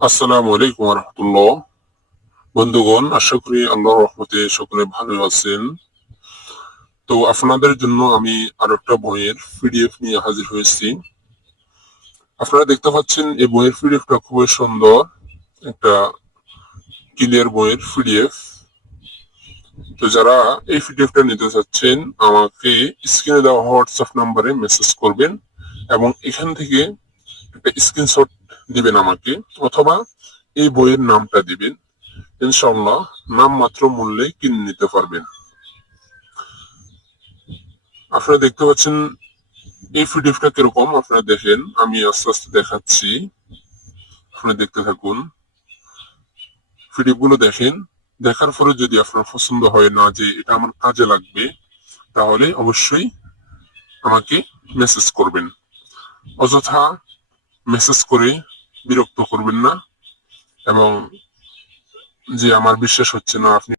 আসসালামু আলাইকুম রহমতুল্লাহ। বন্ধুগণ, আশা করি আল্লাহর রহমতে সকলে ভালো আছেন। তো আপনাদের জন্য আমি আরো একটা বইয়ের পিডিএফ নিয়ে হাজির হয়েছি। আপনারা দেখতে পাচ্ছেন এই বইয়ের পিডিএফটা খুবই সুন্দর, একটা ক্লিয়ার বইয়ের পিডিএফ। তো যারা এই পিডিএফটা নিতে চাচ্ছেন আমাকে স্ক্রিনে দেওয়া হোয়াটসঅ্যাপ নাম্বারে মেসেজ করবেন এবং এখান থেকে একটা স্ক্রিনশট দিবেন আমাকে, অথবা এই বইয়ের নামটা দিবেন। ইনশাআল্লাহ নাম মাত্র মূল্যে কিনে নিতে পারবেন। আপনারা দেখতে পাচ্ছেন এই পিডিএফটা কিরকম, আপনারা দেখেন, আমি আস্তে আস্তে দেখাচ্ছি, আপনারা দেখতে থাকুন। পিডিএফ গুলো দেখেন, দেখার পরে যদি আপনার পছন্দ হয় না যে এটা আমার কাজে লাগবে, তাহলে অবশ্যই আমাকে মেসেজ করবেন। অযথা মেসেজ করে বিরক্ত করবেন না, এবং যে আমার বিশ্বাস হচ্ছে না, আপনি